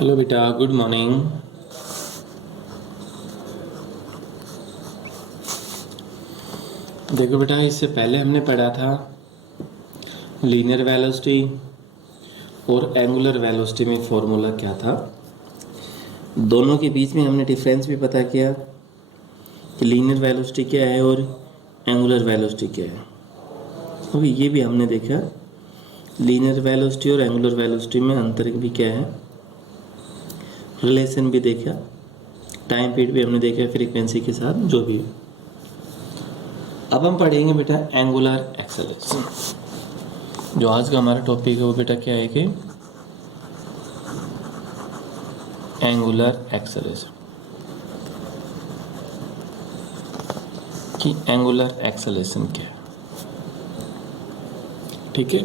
Hello बेटा, good morning. देखो बेटा, इससे पहले हमने पढ़ा था लीनियर वेलोसिटी और एंगुलर वेलोसिटी में फॉर्मूला क्या था। दोनों के बीच में हमने डिफरेंस भी पता किया कि लीनियर वेलोसिटी क्या है और एंगुलर वेलोसिटी क्या है। अभी ये भी हमने देखा लीनियर वेलोसिटी और एंगुलर वेलोसिटी में अंतर भी क्या है, रिलेशन भी देखा, टाइम पीरियड भी हमने देखा फ्रीक्वेंसी के साथ जो भी। अब हम पढ़ेंगे बेटा एंगुलर एक्सेलरेशन। जो आज का हमारा टॉपिक है वो बेटा क्या है कि एंगुलर एक्सेलरेशन। कि एंगुलर एक्सेलरेशन क्या है, ठीक है।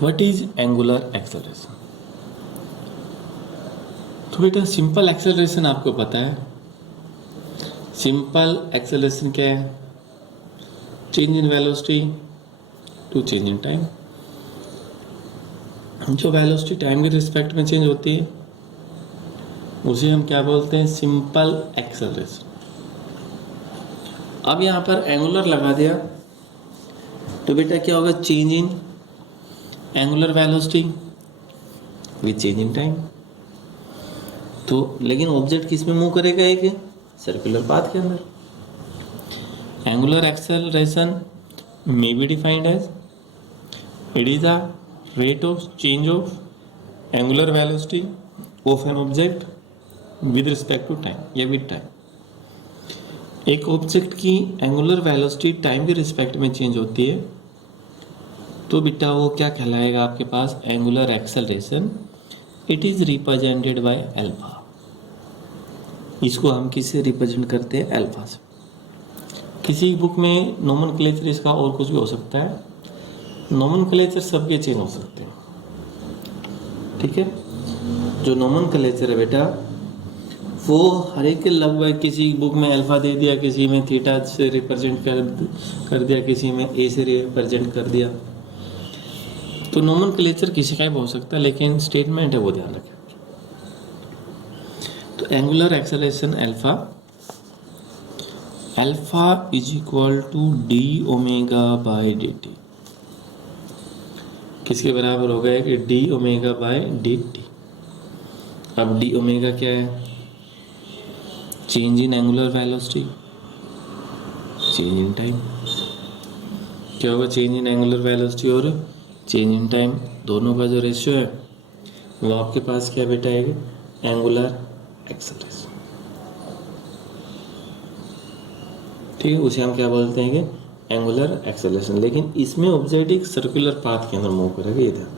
What is angular acceleration? तो बेटा सिंपल एक्सेलरेशन आपको पता है। सिंपल एक्सेलरेशन क्या है? Change in velocity to change in time. जो वेलोसिटी टाइम के रिस्पेक्ट में चेंज होती है उसे हम क्या बोलते हैं? Simple acceleration. अब यहाँ पर एंगुलर लगा दिया तो बेटा क्या होगा? Change in angular velocity with change in time. तो लेकिन ऑब्जेक्ट किस में मूव करेगा? एक सर्कुलर पाथ के अंदर। Angular acceleration may be defined as it is a rate of change of angular velocity of an object with respect to time या with time। एक ऑब्जेक्ट की एंगुलर वेलोसिटी टाइम के respect में change होती है तो बेटा वो क्या कहलाएगा आपके पास? Angular acceleration. It is represented by alpha. इसको हम किससे रिप्रेजेंट करते हैं? अल्फा से। किसी बुक में नोमेनक्लेचर इसका और कुछ भी हो सकता है, नोमेनक्लेचर सबके चेंज हो सकते हैं, ठीक है। जो नोमेनक्लेचर है बेटा वो हर एक के लगभग, किसी बुक में अल्फा दे दिया, किसी में थीटा से रिप्रेजेंट कर दिया, किसी में ए से रिप्रेजेंट कर दिया। तो नोमेनक्लेचर किसी का भी हो सकता है, लेकिन स्टेटमेंट है वो ध्यान रखें। तो angular acceleration alpha is equal to D omega by D T. किसके बराबर हो गया कि D omega by D T. अब डी ओमेगा क्या है? Change in angular velocity, change in time. क्या होगा? चेंज इन एंगुलर वेलोसिटी और चेंज इन टाइम दोनों का जो रेशियो है वो आपके पास क्या बेटा है? एंगुलर एक्सेलरेशन, ठीक है। उसे हम क्या बोलते हैं कि एंगुलर एक्सेलरेशन। लेकिन इसमें ऑब्जेक्ट एक सर्कुलर पाथ के अंदर मूव करेगा। ये ध्यान,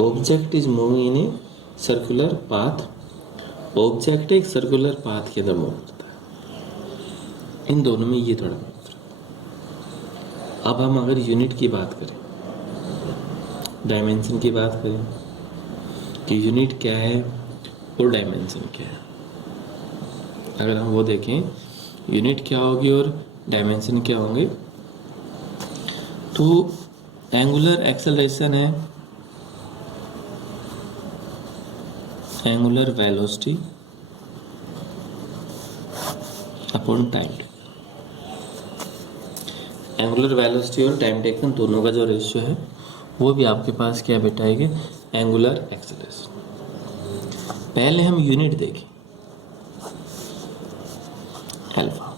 object is moving in a circular path. Object एक सर्कुलर पाथ के अंदर मूव करता है। इन दोनों में ये थोड़ा अंतर। अब हम अगर यूनिट की बात करें, डायमेंशन की बात करें कि यूनिट क्या है और डायमेंशन क्या है, अगर हम वो देखें यूनिट क्या होगी और डायमेंशन क्या होंगे, तो एंगुलर एक्सेलरेशन है angular velocity upon time. Angular velocity और टाइम टेकन दोनों का जो रेशियो है वो भी आपके पास क्या बेटा है? Angular acceleration. पहले हम यूनिट देखें, अल्फा।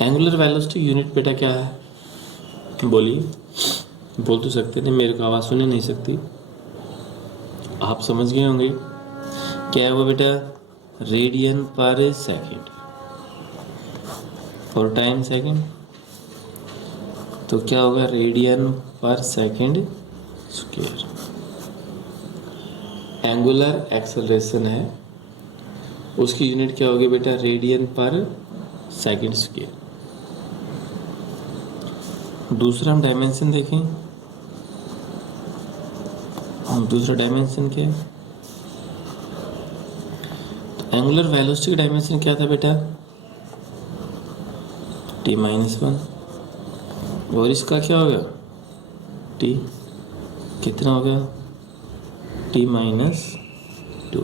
एंगुलर वेलोसिटी यूनिट बेटा क्या है? बोलिए, बोल तो सकते थे, मेरे को आवाज़ सुने नहीं सकती, आप समझ गए होंगे क्या है वो बेटा? रेडियन पर सेकेंड और टाइम सेकेंड। तो क्या होगा? रेडियन पर सेकेंड स्क्वायर। एंगुलर एक्सेलरेशन है, उसकी यूनिट क्या होगी बेटा? रेडियन पर सेकेंड स्क्वायर। दूसरा हम डायमेंशन देखें, हम दूसरा डायमेंशन क्या है? तो एंगुलर वेलोसिटी का डायमेंशन क्या था बेटा? t-1। और इसका क्या हो गया? t कितना हो गया? t-1 2।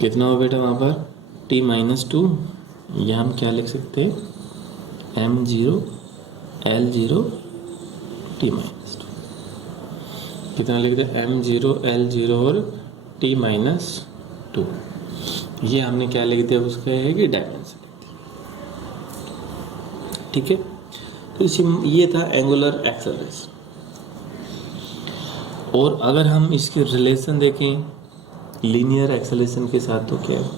कितना हो बेटा वहाँ पर t माइनस 2, या हम क्या लिख सकते हैं m0 L0 t माइनस 2। कितना लिखते हैं m0 L0 और t माइनस 2। ये हमने क्या लिख दिया उसका है कि डायमेंशन लिख दिया। ठीक है, तो ये था एंगुलर एक्सेलरेशन। और अगर हम इसके रिलेशन देखें लीनियर एक्सेलरेशन के साथ तो क्या है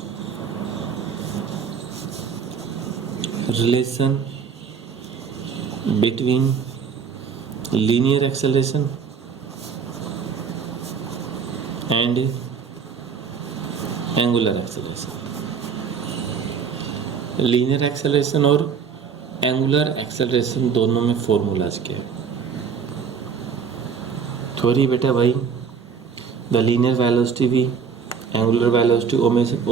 relation between linear acceleration and angular acceleration. Linear acceleration और एंगुलर एक्सेलरेशन दोनों में फॉर्मूलाज क्या है? थोड़ी बेटा भाई द लीनियर वेलोसिटी भी एंगुलर वेलोसिटी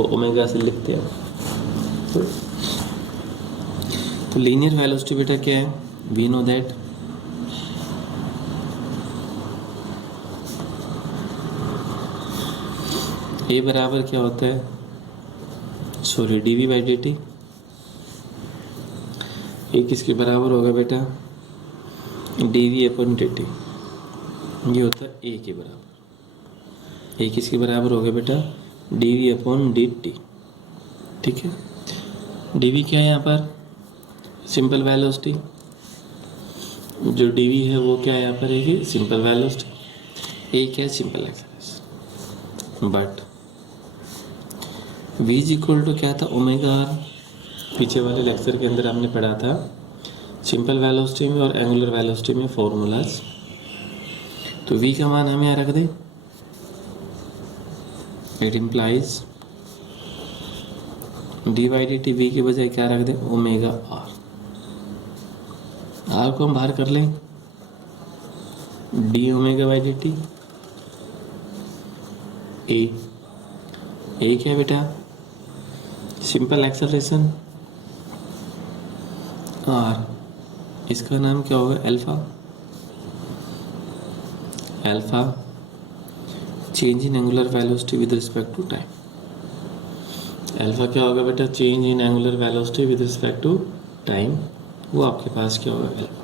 ओमेगा से लिखते हैं। तो लीनियर वेलोसिटी बेटा क्या है? वी नो दैट ए बराबर क्या होता है, sorry D V by D T. A किसके बराबर होगा बेटा? D V upon D T. ये होता है ए के बराबर। ए किसके बराबर होगा बेटा? D V upon D T. ठीक है, डी वी क्या है यहाँ पर? Simple velocity. जो डी वी है वो क्या है यहाँ पर? है सिंपल वेलोसिटी। ए क्या है? Simple acceleration. But v is equal to क्या था? Omega R. पीछे वाले लेक्चर के अंदर हमने पढ़ा था सिंपल वेलोसिटी में और एंगुलर वेलोसिटी में फॉर्मूलाज। तो v का मान हम यहाँ रख दें, it implies D by D T. V के बजाय क्या रख दें? Omega are. आर को हम बाहर कर लें, D omega by D T. A क्या बेटा? Simple acceleration. आर इसका नाम क्या होगा? Alpha. Alpha change in angular velocity with respect to time. Alpha क्या होगा बेटा? Change in angular velocity with respect to time. वो आपके पास क्या होगा? अल्फा।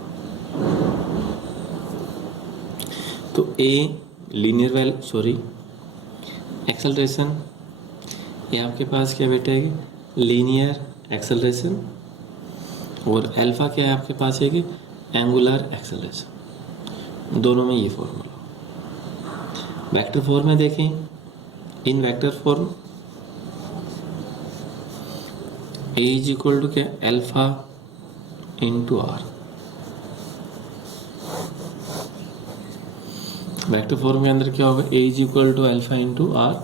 तो ए लीनियर एक्सेलरेशन, ये आपके पास क्या बेटा है? Linear acceleration. और अल्फा क्या है आपके पास है कि एंगुलर एक्सेलरेशन। दोनों में ये फॉर्मूला। वेक्टर फॉर्म में देखें, in vector form A is equal to क्या? Alpha into R. Vector form के अंदर क्या होगा? A is equal to alpha into R.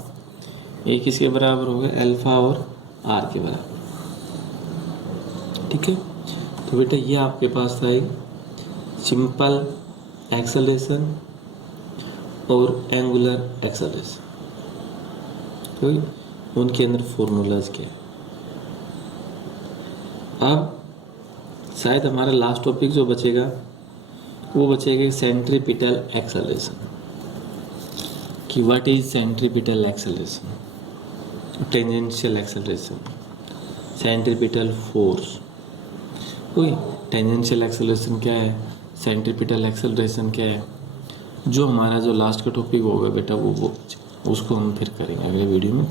A किसके बराबर होगा? अल्फा और आर के बराबर। ठीक है, तो बेटा ये आपके पास था सिंपल एक्सेलरेशन और एंगुलर एक्सेलरेशन। तो उनके अंदर फॉर्मूलाज क्या है। अब शायद हमारा लास्ट टॉपिक जो बचेगा वो बचेगा सेंट्रीपिटल एक्सेलरेशन। कि what is centripetal acceleration, tangential acceleration, centripetal force. कोई टेंजेंशियल एक्सेलरेशन क्या है, सेंट्रीपिटल एक्सेलरेशन क्या है, जो हमारा जो लास्ट का टॉपिक होगा बेटा वो उसको हम फिर करेंगे अगले वीडियो में।